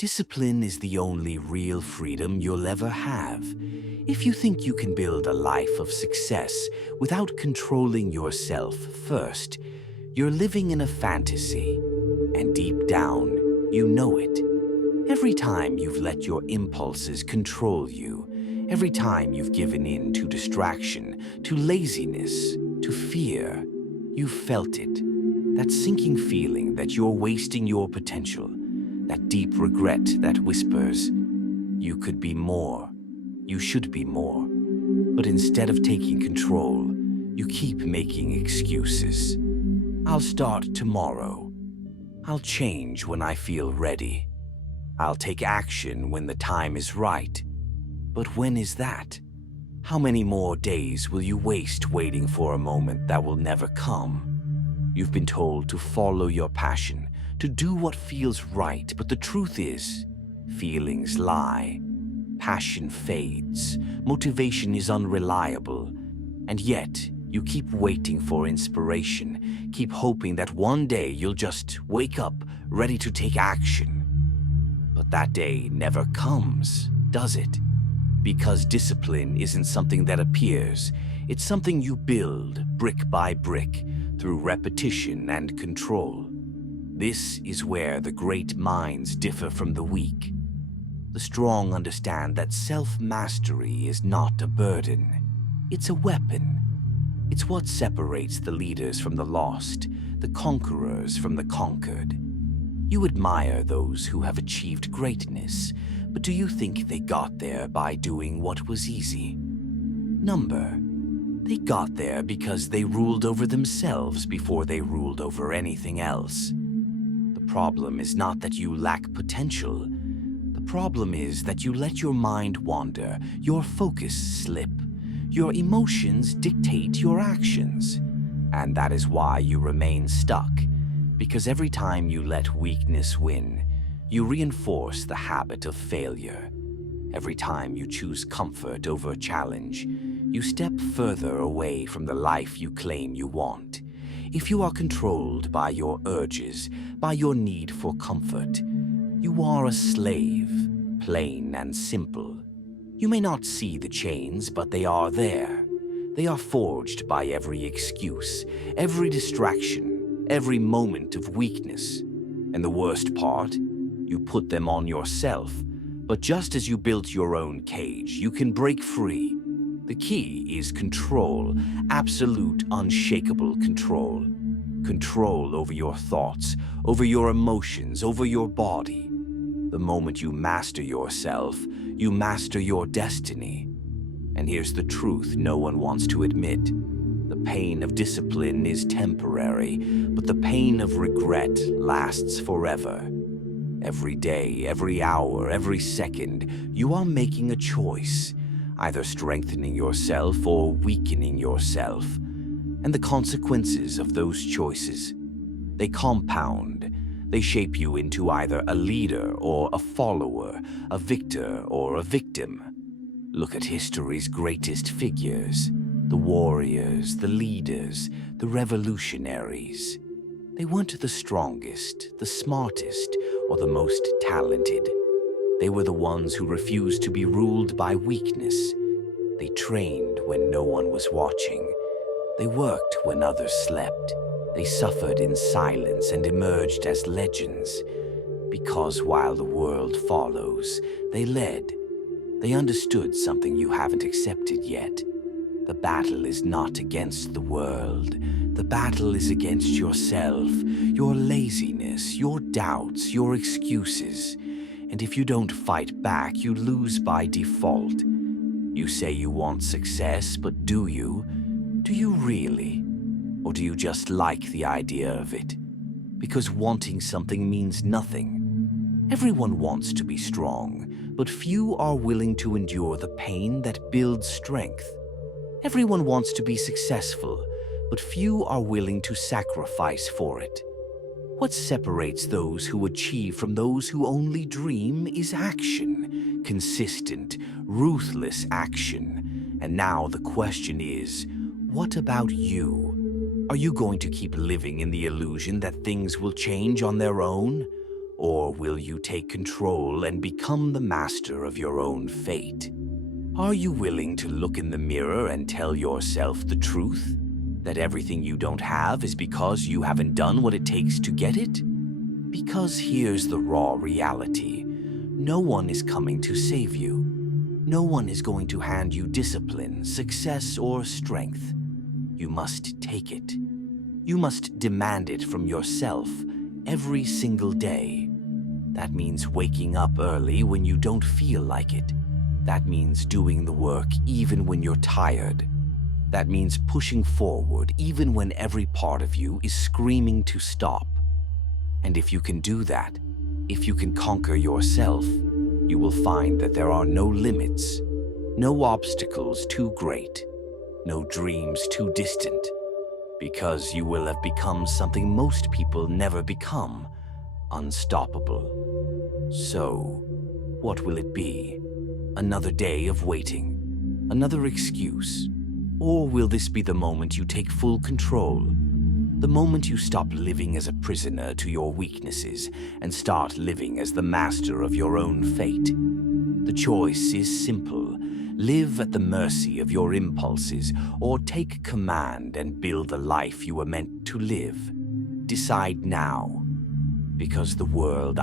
Discipline is the only real freedom you'll ever have. If you think you can build a life of success without controlling yourself first, you're living in a fantasy. And deep down, you know it. Every time you've let your impulses control you, every time you've given in to distraction, to laziness, to fear, you've felt it. That sinking feeling that you're wasting your potential. That deep regret that whispers, you could be more, you should be more. But instead of taking control, you keep making excuses. I'll start tomorrow. I'll change when I feel ready. I'll take action when the time is right. But when is that? How many more days will you waste waiting for a moment that will never come? You've been told to follow your passion, to do what feels right, but the truth is, feelings lie. Passion fades, motivation is unreliable, and yet you keep waiting for inspiration, keep hoping that one day you'll just wake up ready to take action. But that day never comes, does it? Because discipline isn't something that appears, it's something you build brick by brick through repetition and control. This is where the great minds differ from the weak. The strong understand that self-mastery is not a burden. It's a weapon. It's what separates the leaders from the lost, the conquerors from the conquered. You admire those who have achieved greatness, but do you think they got there by doing what was easy? They got there because they ruled over themselves before they ruled over anything else. The problem is not that you lack potential. The problem is that you let your mind wander, your focus slip. Your emotions dictate your actions. And that is why you remain stuck. Because every time you let weakness win, you reinforce the habit of failure. Every time you choose comfort over challenge, you step further away from the life you claim you want. If you are controlled by your urges, by your need for comfort, you are a slave, plain and simple. You may not see the chains, but they are there. They are forged by every excuse, every distraction, every moment of weakness. And the worst part, you put them on yourself. But just as you built your own cage, you can break free. The key is control, absolute, unshakable control. Control over your thoughts, over your emotions, over your body. The moment you master yourself, you master your destiny. And here's the truth no one wants to admit. The pain of discipline is temporary, but the pain of regret lasts forever. Every day, every hour, every second, you are making a choice. Either strengthening yourself or weakening yourself. And the consequences of those choices, they compound. They shape you into either a leader or a follower, a victor or a victim. Look at history's greatest figures, the warriors, the leaders, the revolutionaries. They weren't the strongest, the smartest, or the most talented. They were the ones who refused to be ruled by weakness. They trained when no one was watching. They worked when others slept. They suffered in silence and emerged as legends. Because while the world follows, they led. They understood something you haven't accepted yet. The battle is not against the world. The battle is against yourself, your laziness, your doubts, your excuses. And if you don't fight back, you lose by default. You say you want success, but do you? Do you really? Or do you just like the idea of it? Because wanting something means nothing. Everyone wants to be strong, but few are willing to endure the pain that builds strength. Everyone wants to be successful, but few are willing to sacrifice for it. What separates those who achieve from those who only dream is action, consistent, ruthless action. And now the question is, what about you? Are you going to keep living in the illusion that things will change on their own? Or will you take control and become the master of your own fate? Are you willing to look in the mirror and tell yourself the truth? That everything you don't have is because you haven't done what it takes to get it? Because here's the raw reality. No one is coming to save you. No one is going to hand you discipline, success, or strength. You must take it. You must demand it from yourself every single day. That means waking up early when you don't feel like it. That means doing the work even when you're tired. That means pushing forward even when every part of you is screaming to stop. And if you can do that, if you can conquer yourself, you will find that there are no limits, no obstacles too great, no dreams too distant, because you will have become something most people never become: unstoppable. So, what will it be? Another day of waiting? Another excuse? Or will this be the moment you take full control? The moment you stop living as a prisoner to your weaknesses and start living as the master of your own fate? The choice is simple. Live at the mercy of your impulses, or take command and build the life you were meant to live. Decide now, because the world